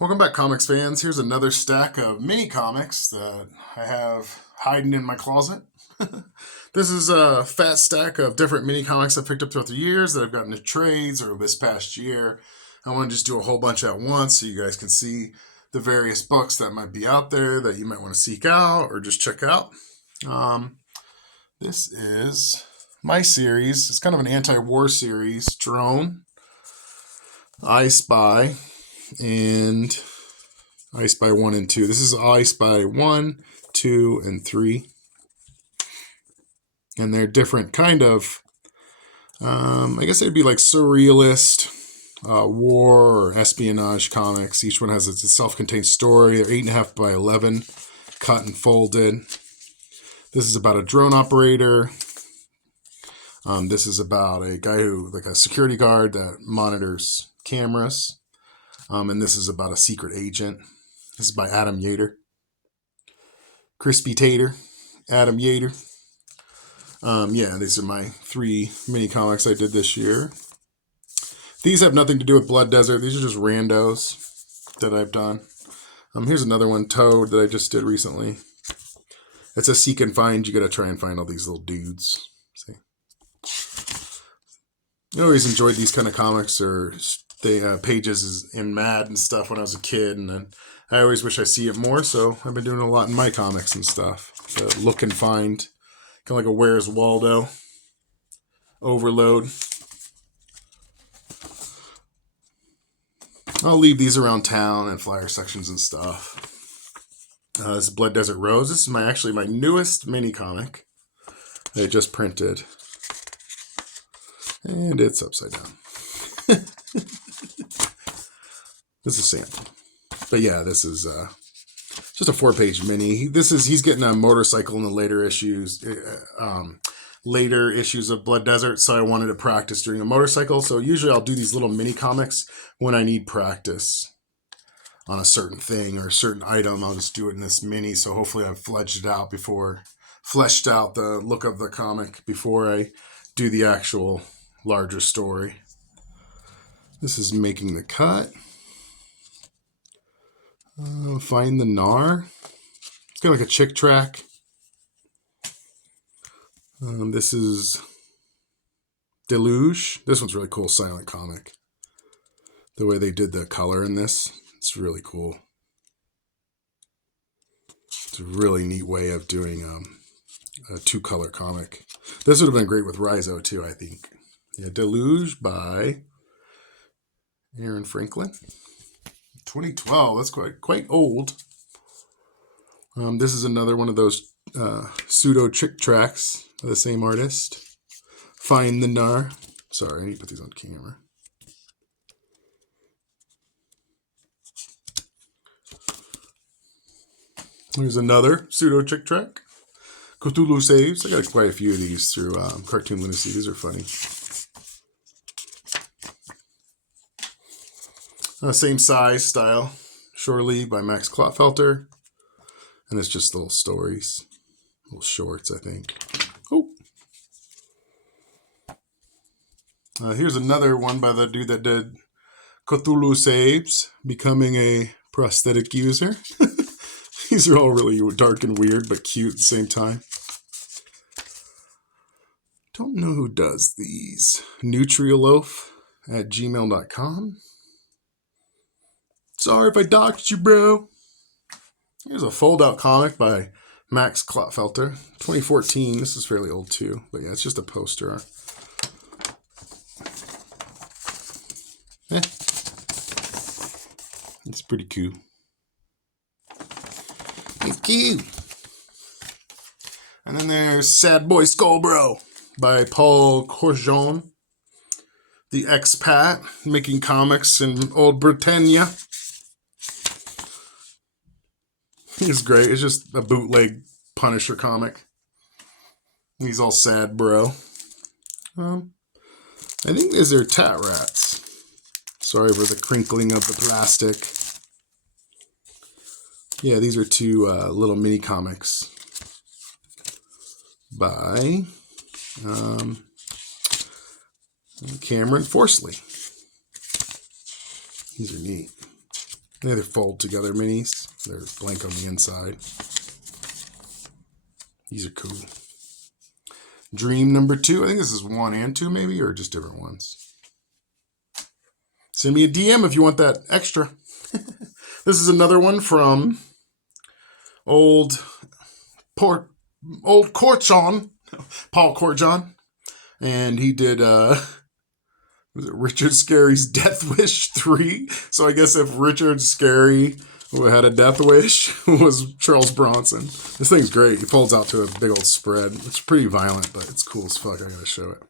Welcome back, comics fans. Here's another stack of mini comics that I have hiding in my closet. This is a fat stack of different mini comics I've picked up throughout the years that I've gotten in trades or this past year. I want to just do a whole bunch at once so you guys can see the various books that might be out there that you might want to seek out or just check out. This is my series. It's kind of an anti-war series. Drone, I Spy, and I Spy 1 and 2. This is I Spy 1, 2, and 3. And they're different kind of, I guess they'd be like surrealist, war or espionage comics. Each one has its self-contained story. They're 8.5 by 11, cut and folded. This is about a drone operator. This is about a guy who, like a security guard that monitors cameras. And this is about a secret agent. This is by Adam Yater. Crispy Tater, Adam Yater. These are my 3 mini comics I did this year. These have nothing to do with Blood Desert. These are just randos that I've done. Here's another one, Toad, that I just did recently. It's a seek and find. You got to try and find all these little dudes. See? I always enjoyed these kind of comics or pages in Mad and stuff when I was a kid, and then I always wish I see it more, so I've been doing a lot in my comics and stuff. So look and find, kind of like a Where's Waldo, Overload. I'll leave these around town and flyer sections and stuff. This is Blood Desert Rose. This is actually my newest mini comic that I just printed, and it's upside down. This is sample. But yeah, this is just a 4-page mini. He's getting a motorcycle in the later issues of Blood Desert, so I wanted to practice doing a motorcycle. So usually I'll do these little mini comics when I need practice on a certain thing or a certain item. I'll just do it in this mini, so hopefully I've fleshed out the look of the comic before I do the actual larger story. This is Making the Cut. Find the Nar. It's kind of like a chick track. This is Deluge. This one's really cool, silent comic. The way they did the color in this, it's really cool. It's a really neat way of doing a 2-color comic. This would have been great with Rhizo too, I think. Yeah, Deluge by Aaron Franklin. 2012, that's quite old. This is another one of those pseudo chick tracks by the same artist. Find the Nar. Sorry, I need to put these on camera. Here's another pseudo chick track. Cthulhu Saves. I got quite a few of these through Cartoon Lunacy. These are funny. Same size, style. Shore League by Max Klotfelter. And it's just little stories. Little shorts, I think. Oh. Here's another one by the dude that did Cthulhu Saves, Becoming a Prosthetic User. These are all really dark and weird, but cute at the same time. Don't know who does these. Nutrioloaf@gmail.com. Sorry if I doxed you, bro. Here's a fold-out comic by Max Klotfelter. 2014. This is fairly old, too. But yeah, it's just a poster. It's pretty cool. It's cute. And then there's Sad Boy Skullbro by Paul Corjon. The expat making comics in Old Britannia. He's great. It's just a bootleg Punisher comic. He's all sad, bro. I think these are Tat Rats. Sorry for the crinkling of the plastic. Yeah, these are 2 little mini comics by Cameron Forsley. These are neat. They're fold together minis. They're blank on the inside. These are cool. Dream number 2. I think this is 1 and 2 maybe, or just different ones. Send me a DM if you want that extra. This is another one from old Kortjon, Paul Kortjon. And he did was it Richard Scarry's Death Wish 3? So I guess if Richard Scarry who had a death wish was Charles Bronson. This thing's great. He folds out to a big old spread. It's pretty violent, but it's cool as fuck. I gotta show it.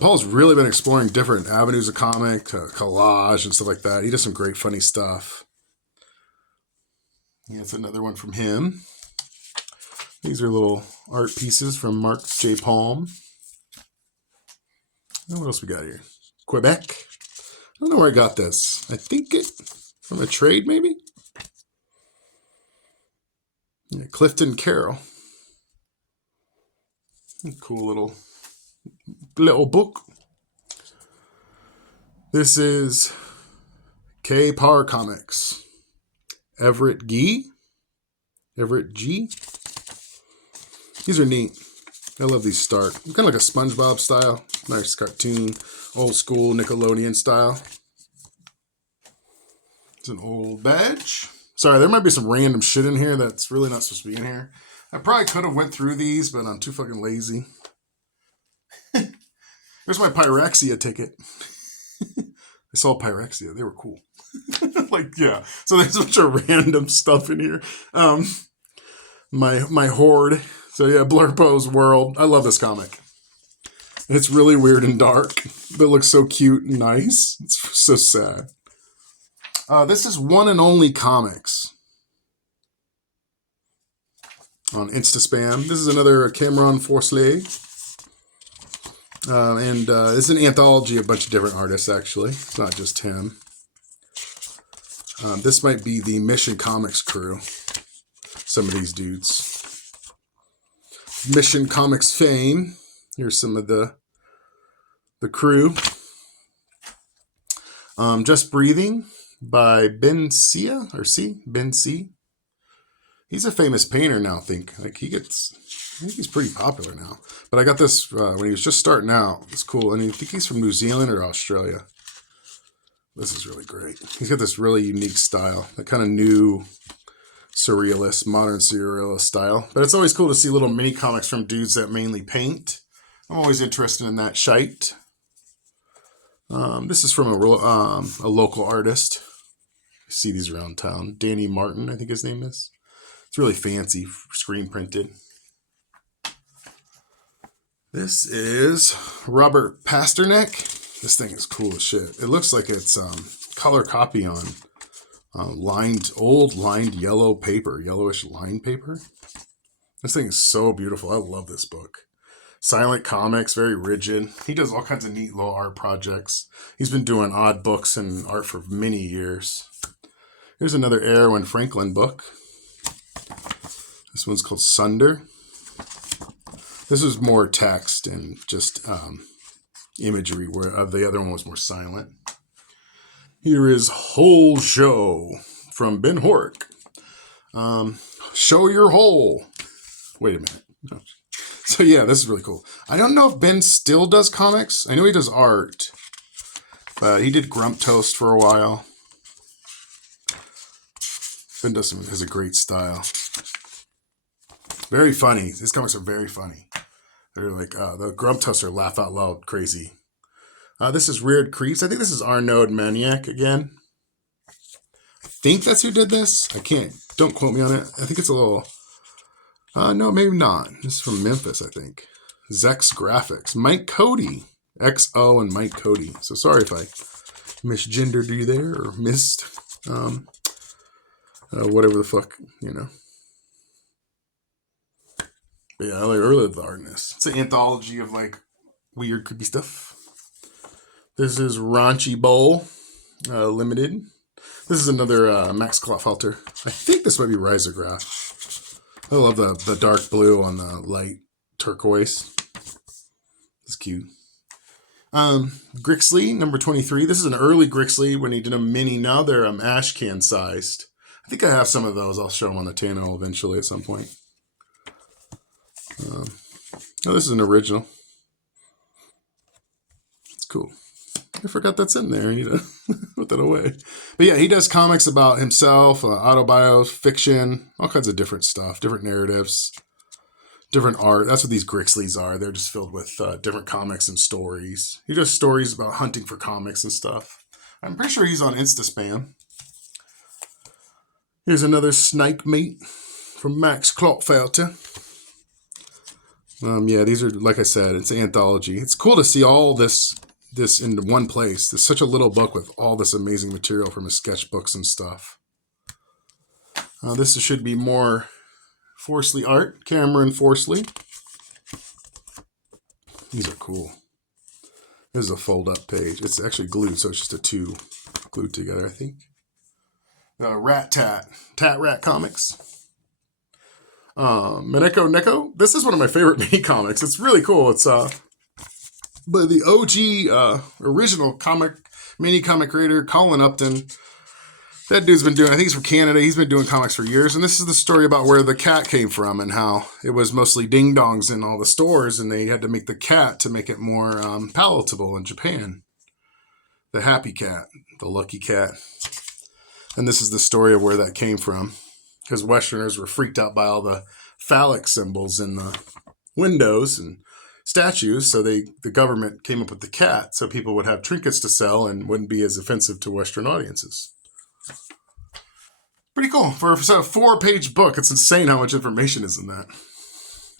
Paul's really been exploring different avenues of comic, collage, and stuff like that. He does some great, funny stuff. Yeah, it's another one from him. These are little art pieces from Mark J. Palm. And what else we got here? Quebec. I don't know where I got this. I think it from a trade, maybe? Yeah, Clifton Carroll. Cool little book. This is K Par Comics. Everett G. These are neat. I love these start. Kind of like a SpongeBob style. Nice cartoon. Old school Nickelodeon style. It's an old badge. Sorry, there might be some random shit in here that's really not supposed to be in here. I probably could have went through these, but I'm too fucking lazy. Here's my Pyrexia ticket. I saw Pyrexia. They were cool. Like, yeah. So there's a bunch of random stuff in here. My horde. So yeah, Blurpo's World. I love this comic. It's really weird and dark, but it looks so cute and nice. It's so sad. This is One and Only Comics on Instaspam. This is another Cameron Forsley. And it's an anthology of a bunch of different artists, actually. It's not just him. This might be the Mission Comics crew. Some of these dudes. Mission Comics fame. Here's some of the crew. Just Breathing by Ben Cia, or C. Ben C. He's a famous painter now, I think. I think he's pretty popular now. But I got this when he was just starting out. It's cool. And I think he's from New Zealand or Australia. This is really great. He's got this really unique style. That kind of new surrealist, modern surrealist style. But it's always cool to see little mini comics from dudes that mainly paint. I'm always interested in that shite. This is from a local artist. You see these around town. Danny Martin, I think his name is. It's really fancy, screen printed. This is Robert Pasternak. This thing is cool as shit. It looks like it's color copy on old lined yellow paper, yellowish lined paper. This thing is so beautiful. I love this book. Silent comics, very rigid. He does all kinds of neat little art projects. He's been doing odd books and art for many years. Here's another Erwin Franklin book. This one's called Sunder. This is more text and just imagery, where the other one was more silent. Here is Whole Show from Ben Hork. Show your hole. Wait a minute. No. So yeah, this is really cool. I don't know if Ben still does comics. I know he does art, but he did Grump Toast for a while. Ben has a great style. Very funny. His comics are very funny. They're like, the Grump Toast are laugh out loud crazy. This is Weird Creeps. I think this is Arnaud Maniac again. I think that's who did this. Don't quote me on it. I think it's a little... no, maybe not. This is from Memphis, I think. Zex Graphics. Mike Cody. XO and Mike Cody. So sorry if I misgendered you there or missed whatever the fuck, you know. But yeah, I really love the art in this. It's an anthology of like weird, creepy stuff. This is Raunchy Bowl Limited. This is another Max Klopfelter. I think this might be Risograph. I love the dark blue on the light turquoise. It's cute. Grixley, number 23. This is an early Grixley when he did a mini. Now they're ash can sized. I think I have some of those. I'll show them on the channel eventually at some point. Oh, this is an original. It's cool. I forgot that's in there. I need to put that away. But yeah, he does comics about himself, autobios, fiction, all kinds of different stuff, different narratives, different art. That's what these Grixleys are. They're just filled with different comics and stories. He does stories about hunting for comics and stuff. I'm pretty sure he's on Instaspam. Here's another Snake Meat from Max Klotfelter. Yeah, these are, like I said, it's an anthology. It's cool to see all this in one place. There's such a little book with all this amazing material from his sketchbooks and stuff. This should be more Forsley art. Cameron Forsley. These are cool. This is a fold-up page. It's actually glued, so it's just a two glued together, I think. Rat Tat. Tat Rat Comics. Mineko Neko. This is one of my favorite mini comics. It's really cool. It's by the OG original mini comic creator, Colin Upton. That dude's been doing, I think he's from Canada. He's been doing comics for years. And this is the story about where the cat came from and how it was mostly ding-dongs in all the stores. And they had to make the cat to make it more palatable in Japan. The happy cat, the lucky cat. And this is the story of where that came from. Because Westerners were freaked out by all the phallic symbols in the windows and statues. So the government came up with the cat so people would have trinkets to sell and wouldn't be as offensive to Western audiences. Pretty cool. For a 4-page book, it's insane how much information is in that.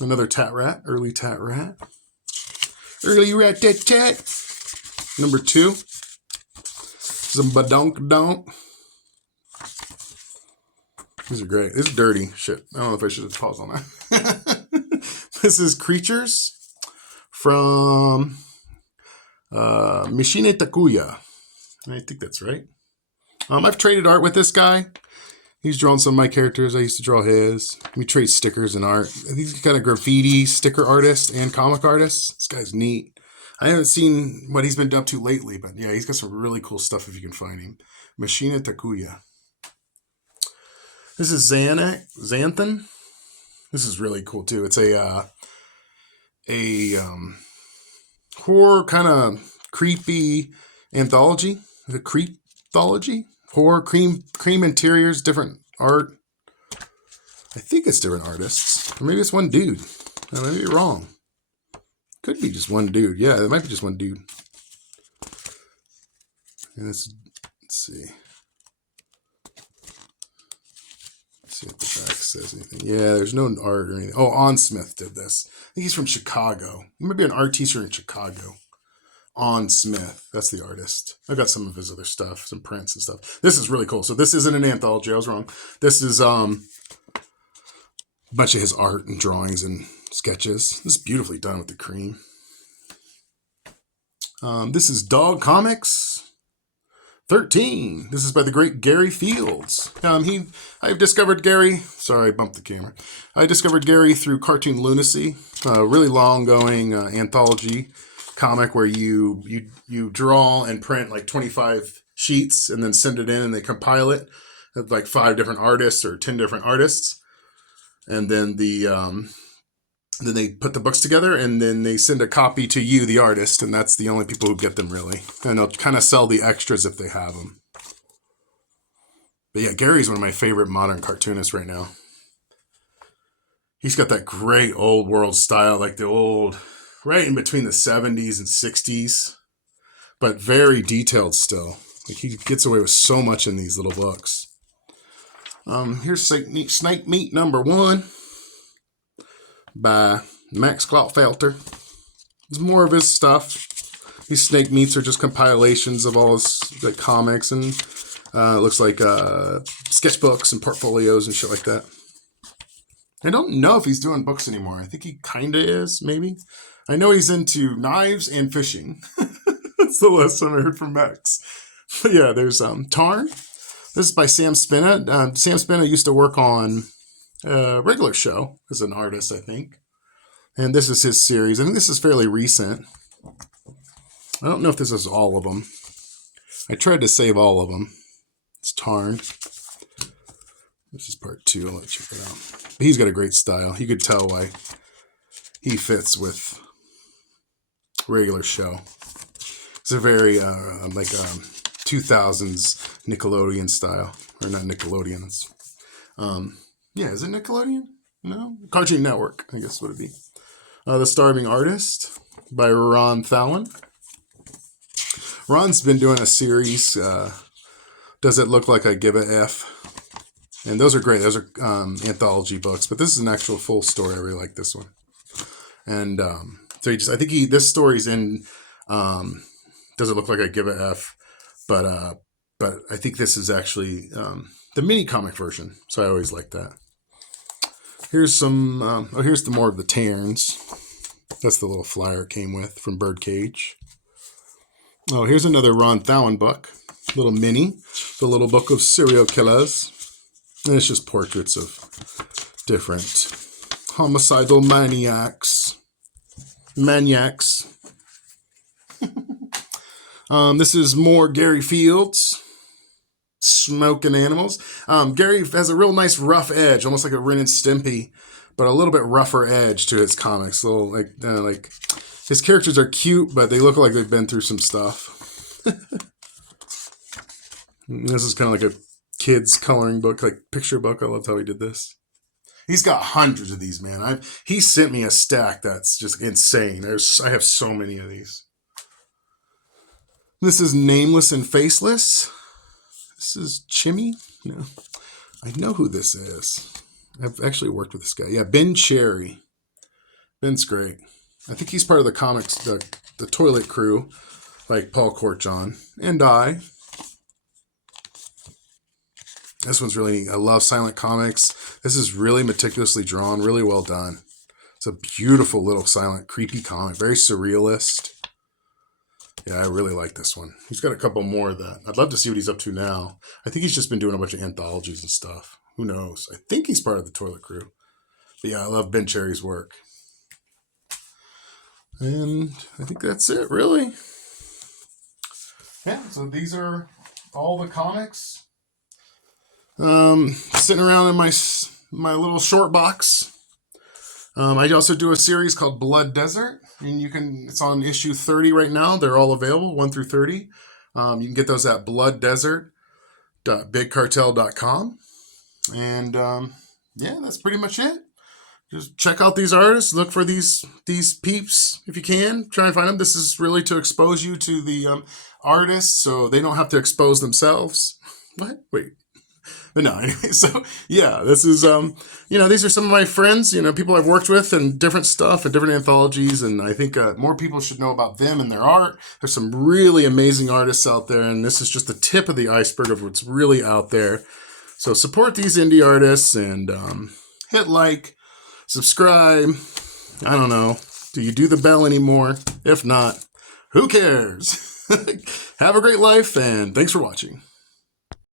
Another Tat Rat. Early Tat Rat. Early Rat Tat Tat. Number 2. Some Badonk Donk. These are great. This is dirty. Shit. I don't know if I should have paused on that. This is Creatures from Mishine Takuya. I think that's right. I've traded art with this guy. He's drawn some of my characters. I used to draw his. We trade stickers and art. He's kind of graffiti sticker artist and comic artist. This guy's neat. I haven't seen what he's been up to lately, but yeah, he's got some really cool stuff if you can find him. Mishine Takuya. This is Xanthan. This is really cool too. It's a horror kind of creepy anthology. The creepthology. Horror, cream interiors, different art. I think it's different artists. Or maybe it's one dude. I might be wrong. Could be just one dude. Yeah, it might be just one dude. And let's see. Let's see if the back says anything. Yeah, there's no art or anything. Oh, On Smith did this. I think he's from Chicago. He might be an art teacher in Chicago. On Smith. That's the artist. I've got some of his other stuff, some prints and stuff. This is really cool. So this isn't an anthology. I was wrong. This is a bunch of his art and drawings and sketches. This is beautifully done with the cream. This is Dog Comics 13. This is by the great Gary Fields. I've discovered Gary. Sorry, I bumped the camera. I discovered Gary through Cartoon Lunacy, a really long-going anthology comic where you draw and print like 25 sheets and then send it in and they compile it with like 5 different artists or 10 different artists, and then then they put the books together and then they send a copy to you, the artist, and that's the only people who get them really, and they'll kind of sell the extras if they have them. But yeah, Gary's one of my favorite modern cartoonists right now. He's got that great old world style, like the old, right in between the 70s and 60s, but very detailed still. Like he gets away with so much in these little books. Here's Snake Meat number 1 by Max Klotfelter. It's more of his stuff. These Snake Meats are just compilations of all his like comics and it looks like sketchbooks and portfolios and shit like that. I don't know if he's doing books anymore. I think he kind of is, maybe. I know he's into knives and fishing. That's the last time I heard from Max. But yeah, there's Tarn. This is by Sam Spina. Sam Spina used to work on a regular show as an artist, I think. And this is his series. I think this is fairly recent. I don't know if this is all of them. I tried to save all of them. It's Tarn. This is part 2. I'll let you check it out. But he's got a great style. You could tell why he fits with regular show. It's a very 2000s Nickelodeon style, or not Nickelodeon. Yeah, is it Nickelodeon? No, Cartoon Network, I guess would it be. The Starving Artist by Ron Fallon. Ron's been doing a series. Does It Look Like I Give a F? And those are great. Those are anthology books, but this is an actual full story. I really like this one. And so I think this story's in. Does It Look Like I Give a F? But I think this is actually the mini comic version. So I always like that. Here's some. Here's the more of the Terns. That's the little flyer it came with from Birdcage. Oh, here's another Ron Fallon book. Little mini. The little book of serial killers. And it's just portraits of different homicidal maniacs. This is more Gary Fields. Smoking Animals. Gary has a real nice rough edge, almost like a Ren and Stimpy, but a little bit rougher edge to his comics. A little like his characters are cute, but they look like they've been through some stuff. This is kind of like a kid's coloring book, like picture book. I loved how he did this. He's got hundreds of these, man. He sent me a stack that's just insane. I have so many of these. This is Nameless and Faceless. This is Chimmy. No, I know who this is. I've actually worked with this guy. Yeah, Ben Cherry. Ben's great. I think he's part of the comics, the Toilet Crew, like Paul Cortjohn and I. This one's really, I love silent comics. This is really meticulously drawn, really well done. It's a beautiful little silent, creepy comic, very surrealist. Yeah, I really like this one. He's got a couple more of that. I'd love to see what he's up to now. I think he's just been doing a bunch of anthologies and stuff. Who knows? I think he's part of the Toilet Crew. But yeah, I love Ben Cherry's work. And I think that's it, really. Yeah, so these are all the comics. Sitting around in my little short box. I also do a series called Blood Desert, and it's on issue 30 right now. They're all available, 1 through 30. You can get those at blooddesert.bigcartel.com. And yeah, that's pretty much it. Just check out these artists. Look for these peeps if you can. Try and find them. This is really to expose you to the artists, so they don't have to expose themselves. What? Wait. But no, anyway, so yeah, this is, these are some of my friends, people I've worked with and different stuff and different anthologies. And I think more people should know about them and their art. There's some really amazing artists out there. And this is just the tip of the iceberg of what's really out there. So support these indie artists and hit like, subscribe. I don't know. Do you do the bell anymore? If not, who cares? Have a great life and thanks for watching.